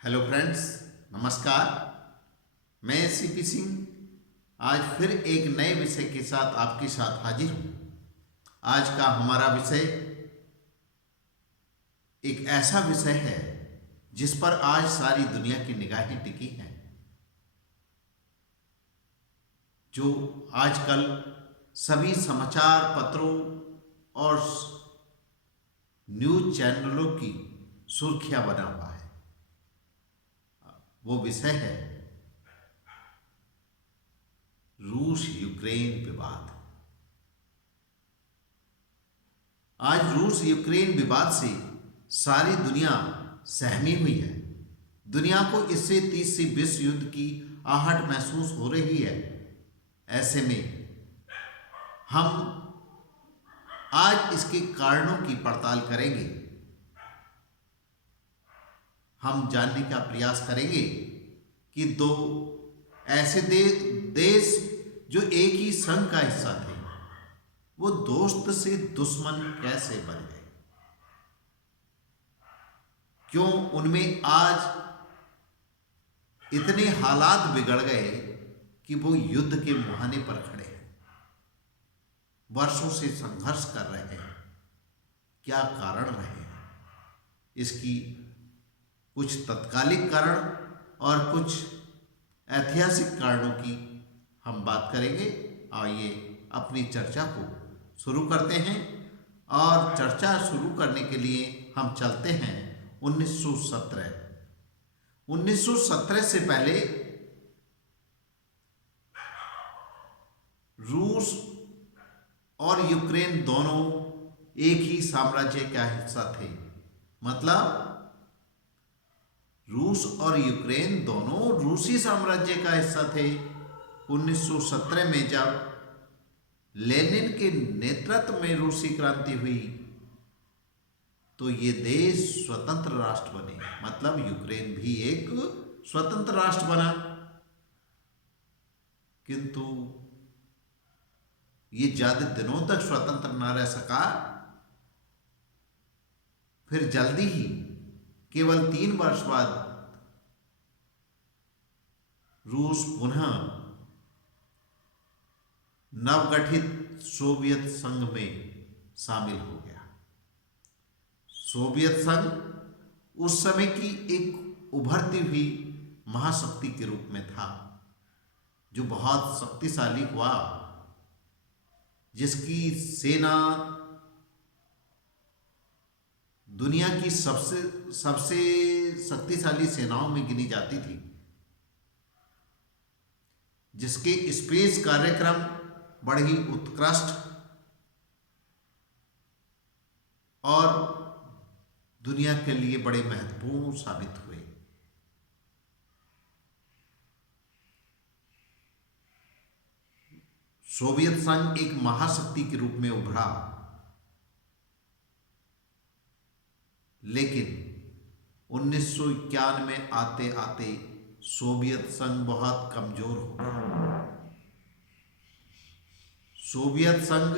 Hello friends, नमस्कार। मैं CP Singh आज फिर एक नए विषय के साथ आपके साथ हाजिर हूँ। आज का हमारा विषय एक ऐसा विषय है जिस पर आज सारी दुनिया की निगाहें टिकी हैं, जो आजकल सभी समाचार पत्रों और न्यूज़ चैनलों की सुर्खियां बना हुआ है। वो विषय है रूस यूक्रेन विवाद। आज रूस यूक्रेन विवाद से सारी दुनिया सहमी हुई है। दुनिया को इससे तीसरे विश्व युद्ध की आहट महसूस हो रही है। ऐसे में हम आज इसके कारणों की पड़ताल करेंगे। हम जानने का प्रयास करेंगे कि दो ऐसे देश जो एक ही संघ का हिस्सा थे, वो दोस्त से दुश्मन कैसे बन गए। क्यों उनमें आज इतने हालात बिगड़ गए कि वो युद्ध के मुहाने पर खड़े हैं, वर्षों से संघर्ष कर रहे हैं। क्या कारण रहे हैं? इसकी कुछ तत्कालिक कारण और कुछ ऐतिहासिक कारणों की हम बात करेंगे। आइए अपनी चर्चा को शुरू करते हैं। और चर्चा शुरू करने के लिए हम चलते हैं 1917। 1917 से पहले रूस और यूक्रेन दोनों एक ही साम्राज्य का हिस्सा थे। मतलब रूस और यूक्रेन दोनों रूसी साम्राज्य का हिस्सा थे। 1917 में जब लेनिन के नेतृत्व में रूसी क्रांति हुई तो ये देश स्वतंत्र राष्ट्र बने। मतलब यूक्रेन भी एक स्वतंत्र राष्ट्र बना। किंतु ये ज्यादा दिनों तक स्वतंत्र न रह सका। फिर जल्दी ही केवल 3 वर्ष बाद रूस पुनः नवगठित सोवियत संघ में शामिल हो गया। सोवियत संघ उस समय की एक उभरती हुई महाशक्ति के रूप में था, जो बहुत शक्तिशाली हुआ, जिसकी सेना दुनिया की सबसे शक्तिशाली सेनाओं में गिनी जाती थी, जिसके स्पेस कार्यक्रम बड़े ही उत्कृष्ट और दुनिया के लिए बड़े महत्वपूर्ण साबित हुए। सोवियत संघ एक महाशक्ति के रूप में उभरा, लेकिन 1991 में आते आते सोवियत संघ बहुत कमजोर हो गया। सोवियत संघ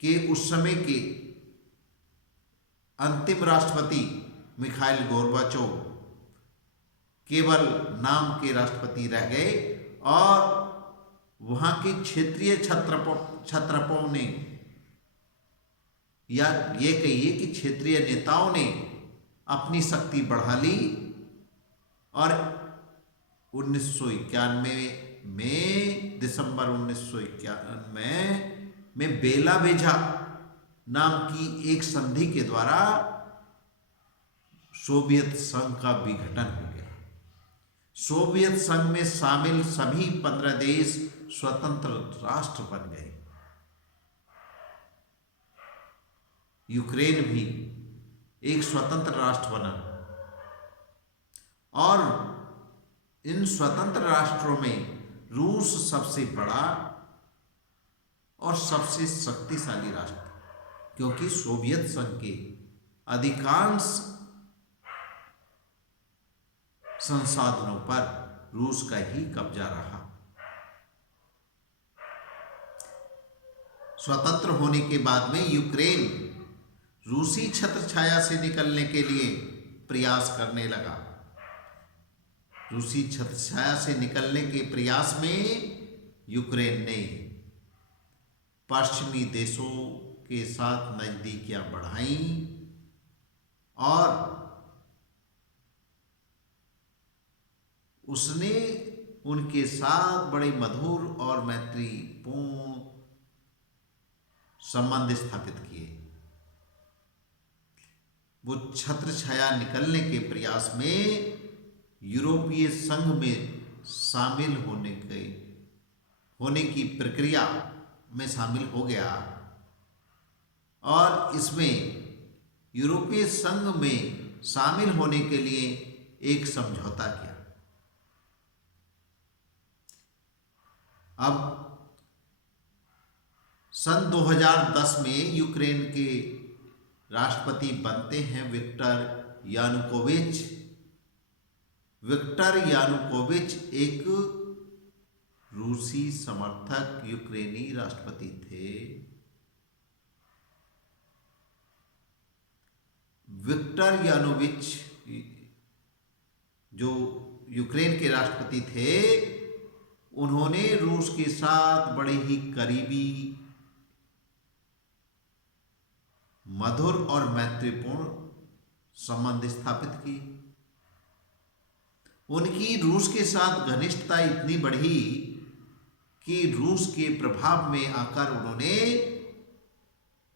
के उस समय के अंतिम राष्ट्रपति मिखाइल गोर्बाचोव केवल नाम के राष्ट्रपति रह गए और वहां के क्षेत्रीय छत्रपों ने, या ये कहिए कि क्षेत्रीय नेताओं ने अपनी शक्ति बढ़ा ली और 1991 में दिसंबर 1991 में बेला बेजा नाम की एक संधि के द्वारा सोवियत संघ का विघटन हो गया। सोवियत संघ में शामिल सभी 15 देश स्वतंत्र राष्ट्र बन गए। यूक्रेन भी एक स्वतंत्र राष्ट्र बना और इन स्वतंत्र राष्ट्रों में रूस सबसे बड़ा और सबसे शक्तिशाली राष्ट्र, क्योंकि सोवियत संघ के अधिकांश संसाधनों पर रूस का ही कब्जा रहा। स्वतंत्र होने के बाद में यूक्रेन रूसी छत्रछाया से निकलने के लिए प्रयास करने लगा। रूसी छत्रछाया से निकलने के प्रयास में यूक्रेन ने पश्चिमी देशों के साथ नजदीकियां बढ़ाई और उसने उनके साथ बड़े मधुर और मैत्रीपूर्ण संबंध स्थापित किए। वो छत्रछाया निकलने के प्रयास में यूरोपीय संघ में शामिल होने की प्रक्रिया में शामिल हो गया और इसमें यूरोपीय संघ में शामिल होने के लिए एक समझौता किया। अब सन 2010 में यूक्रेन के राष्ट्रपति बनते हैं विक्टर यानुकोविच। विक्टर यानुकोविच एक रूसी समर्थक यूक्रेनी राष्ट्रपति थे। विक्टर यानुकोविच जो यूक्रेन के राष्ट्रपति थे, उन्होंने रूस के साथ बड़े ही करीबी, मधुर और मैत्रीपूर्ण संबंध स्थापित किए। उनकी रूस के साथ घनिष्ठता इतनी बढ़ी कि रूस के प्रभाव में आकर उन्होंने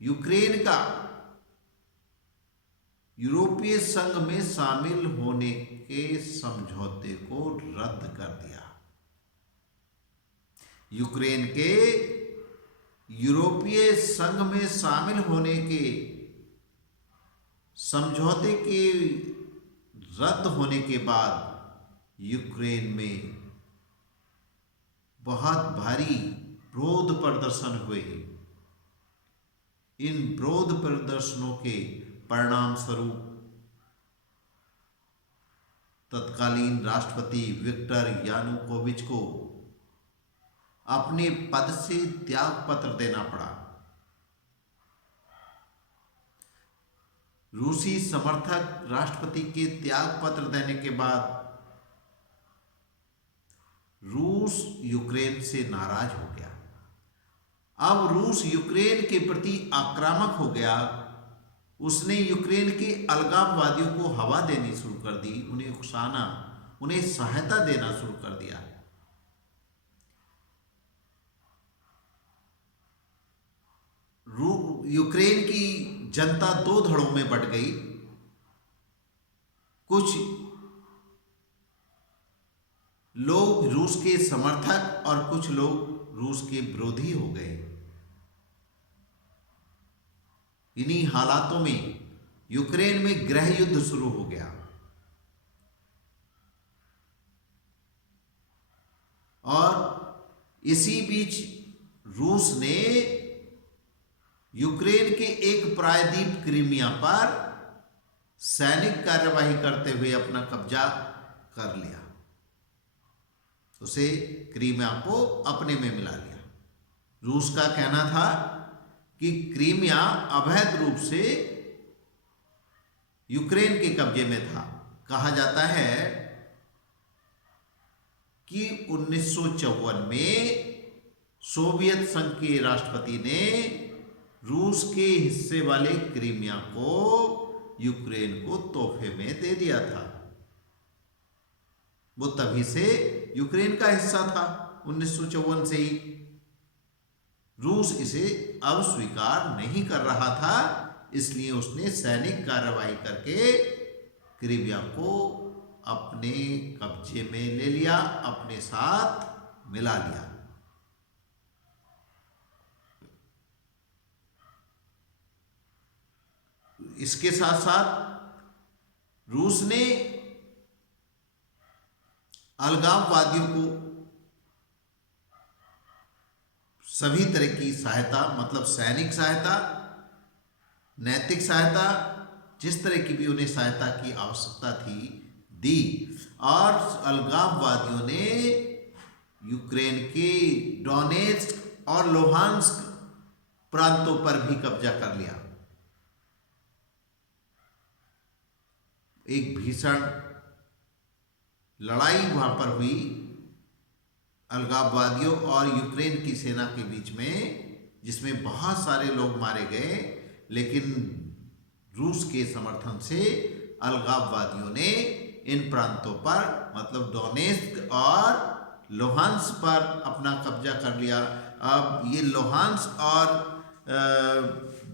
यूक्रेन का यूरोपीय संघ में शामिल होने के समझौते को रद्द कर दिया। यूक्रेन के यूरोपीय संघ में शामिल होने के समझौते के रद्द होने के बाद यूक्रेन में बहुत भारी विरोध प्रदर्शन हुए। इन विरोध प्रदर्शनों के परिणाम स्वरूप तत्कालीन राष्ट्रपति विक्टर यानुकोविच को अपने पद से त्याग पत्र देना पड़ा। रूसी समर्थक राष्ट्रपति के त्याग पत्र देने के बाद रूस यूक्रेन से नाराज हो गया। अब रूस यूक्रेन के प्रति आक्रामक हो गया। उसने यूक्रेन के अलगाववादियों को हवा देनी शुरू कर दी, उन्हें उकसाना, उन्हें सहायता देना शुरू कर दिया। यूक्रेन की जनता दो धड़ों में बंट गई। कुछ लोग रूस के समर्थक और कुछ लोग रूस के विरोधी हो गए। इन्हीं हालातों में यूक्रेन में गृह युद्ध शुरू हो गया और इसी बीच रूस ने यूक्रेन के एक प्रायद्वीप क्रीमिया पर सैनिक कार्यवाही करते हुए अपना कब्जा कर लिया। उसे क्रीमिया को अपने में मिला लिया। रूस का कहना था कि क्रीमिया अवैध रूप से यूक्रेन के कब्जे में था। कहा जाता है कि 1954 में सोवियत संघ के राष्ट्रपति ने रूस के हिस्से वाले क्रीमिया को यूक्रेन को तोहफे में दे दिया था। वो तभी से यूक्रेन का हिस्सा था। 1954 से ही रूस इसे अब स्वीकार नहीं कर रहा था, इसलिए उसने सैनिक कार्रवाई करके क्रीमिया को अपने कब्जे में ले लिया, अपने साथ मिला लिया। इसके साथ साथ रूस ने अलगाववादियों को सभी तरह की सहायता, मतलब सैनिक सहायता, नैतिक सहायता, जिस तरह की भी उन्हें सहायता की आवश्यकता थी, दी। और अलगाववादियों ने यूक्रेन के डोनेट्स्क और लुहांस्क प्रांतों पर भी कब्जा कर लिया। एक भीषण लड़ाई वहाँ पर हुई अलगाववादियों और यूक्रेन की सेना के बीच में, जिसमें बहुत सारे लोग मारे गए, लेकिन रूस के समर्थन से अलगाववादियों ने इन प्रांतों पर मतलब डोनेस्क और लोहांस पर अपना कब्जा कर लिया। अब ये लोहांस और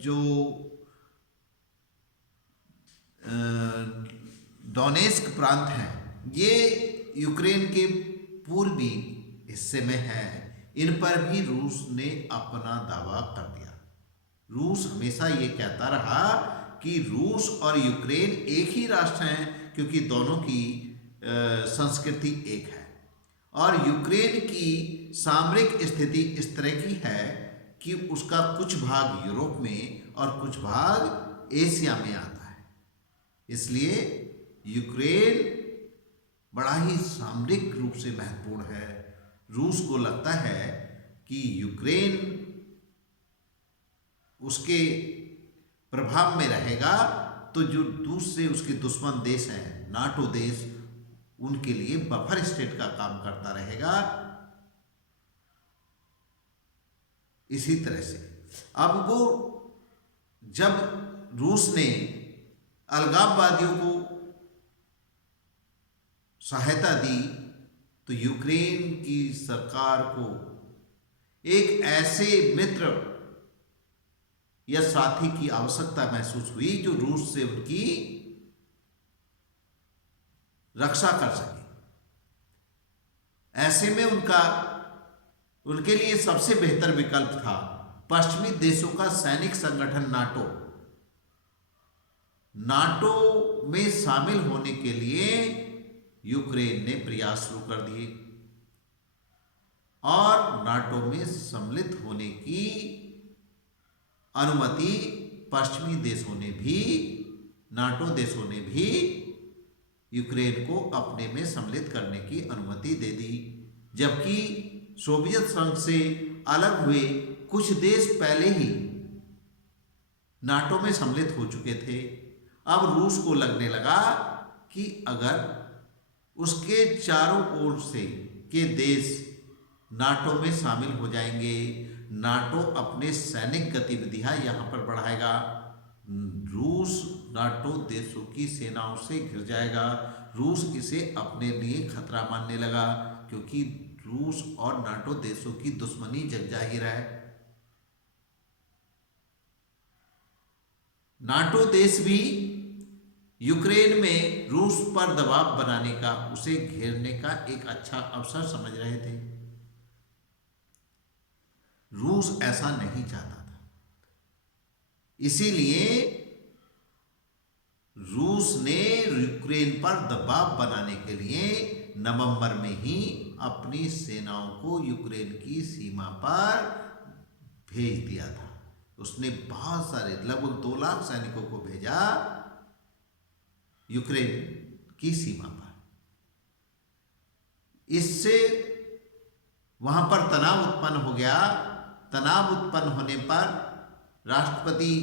जो डोनेस्क प्रांत हैं, ये यूक्रेन के पूर्वी हिस्से में है। इन पर भी रूस ने अपना दावा कर दिया। रूस हमेशा ये कहता रहा कि रूस और यूक्रेन एक ही राष्ट्र हैं, क्योंकि दोनों की संस्कृति एक है। और यूक्रेन की सामरिक स्थिति इस तरह की है कि उसका कुछ भाग यूरोप में और कुछ भाग एशिया में आता है। इसलिए यूक्रेन बड़ा ही सामरिक रूप से महत्वपूर्ण है। रूस को लगता है कि यूक्रेन उसके प्रभाव में रहेगा तो जो दूसरे उसके दुश्मन देश हैं, नाटो देश, उनके लिए बफर स्टेट का काम करता रहेगा। इसी तरह से अब वो जब रूस ने अलगाववादियों को सहायता दी तो यूक्रेन की सरकार को एक ऐसे मित्र या साथी की आवश्यकता महसूस हुई जो रूस से उनकी रक्षा कर सके। ऐसे में उनके लिए सबसे बेहतर विकल्प था पश्चिमी देशों का सैनिक संगठन नाटो। नाटो में शामिल होने के लिए यूक्रेन ने प्रयास शुरू कर दिए और नाटो में सम्मिलित होने की अनुमति पश्चिमी देशों ने भी, नाटो देशों ने भी यूक्रेन को अपने में सम्मिलित करने की अनुमति दे दी। जबकि सोवियत संघ से अलग हुए कुछ देश पहले ही नाटो में सम्मिलित हो चुके थे। अब रूस को लगने लगा कि अगर उसके चारों ओर से के देश नाटो में शामिल हो जाएंगे, नाटो अपने सैनिक गतिविधियां यहाँ पर बढ़ाएगा, रूस नाटो देशों की सेनाओं से घिर जाएगा। रूस इसे अपने लिए खतरा मानने लगा, क्योंकि रूस और नाटो देशों की दुश्मनी जग जाहिर है। नाटो देश भी यूक्रेन में रूस पर दबाव बनाने का, उसे घेरने का एक अच्छा अवसर समझ रहे थे। रूस ऐसा नहीं चाहता था, इसीलिए रूस ने यूक्रेन पर दबाव बनाने के लिए नवंबर में ही अपनी सेनाओं को यूक्रेन की सीमा पर भेज दिया था। उसने बहुत सारे लगभग 2 लाख सैनिकों को भेजा यूक्रेन की सीमा पर। इससे वहां पर तनाव उत्पन्न हो गया। तनाव उत्पन्न होने पर राष्ट्रपति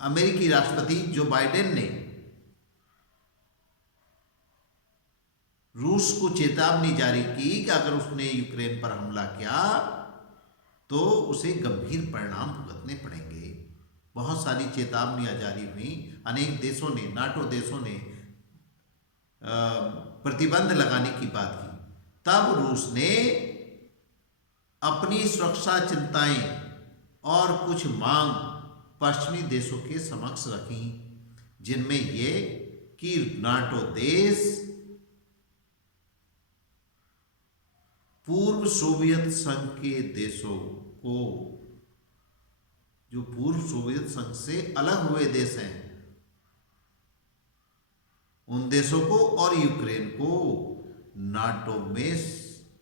अमेरिकी राष्ट्रपति जो बाइडेन ने रूस को चेतावनी जारी की कि अगर उसने यूक्रेन पर हमला किया तो उसे गंभीर परिणाम भुगतने पड़ेंगे। बहुत सारी चेतावनियां जारी हुई। अनेक देशों ने, नाटो देशों ने प्रतिबंध लगाने की बात की। तब रूस ने अपनी सुरक्षा चिंताएं और कुछ मांग पश्चिमी देशों के समक्ष रखी, जिनमें ये कि नाटो देश पूर्व सोवियत संघ के देशों को, जो पूर्व सोवियत संघ से अलग हुए देश हैं, उन देशों को और यूक्रेन को नाटो में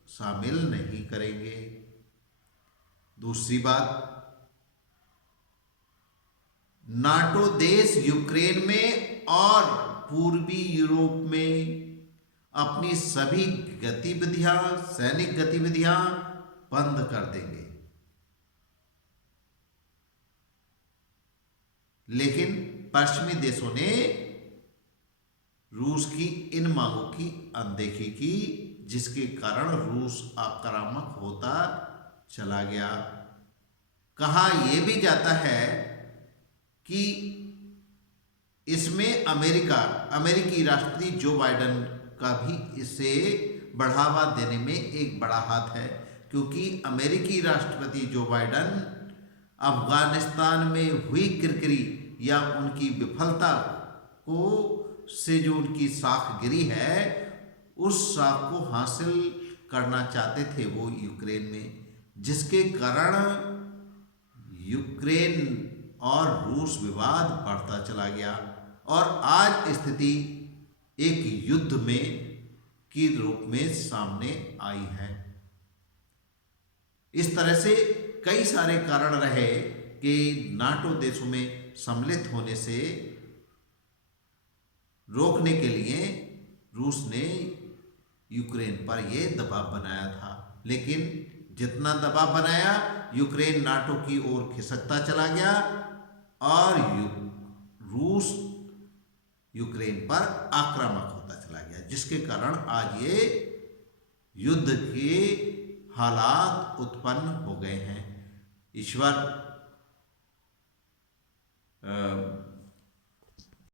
शामिल नहीं करेंगे। दूसरी बात, नाटो देश यूक्रेन में और पूर्वी यूरोप में अपनी सभी गतिविधियां, सैनिक गतिविधियां बंद कर देंगे। लेकिन पश्चिमी देशों ने रूस की इन मांगों की अनदेखी की, जिसके कारण रूस आक्रामक होता चला गया। कहा यह भी जाता है कि इसमें अमेरिकी राष्ट्रपति जो बाइडेन का भी इसे बढ़ावा देने में एक बड़ा हाथ है, क्योंकि अमेरिकी राष्ट्रपति जो बाइडेन अफगानिस्तान में हुई किरकिरी या उनकी विफलता को से जो उनकी साख गिरी है, उस साख को हासिल करना चाहते थे वो यूक्रेन में, जिसके कारण यूक्रेन और रूस विवाद बढ़ता चला गया और आज स्थिति एक युद्ध में की रूप में सामने आई है। इस तरह से कई सारे कारण रहे कि नाटो देशों में सम्मिलित होने से रोकने के लिए रूस ने यूक्रेन पर यह दबाव बनाया था, लेकिन जितना दबाव बनाया यूक्रेन नाटो की ओर खिसकता चला गया और रूस यूक्रेन पर आक्रामक होता चला गया, जिसके कारण आज ये युद्ध के हालात उत्पन्न हो गए हैं। ईश्वर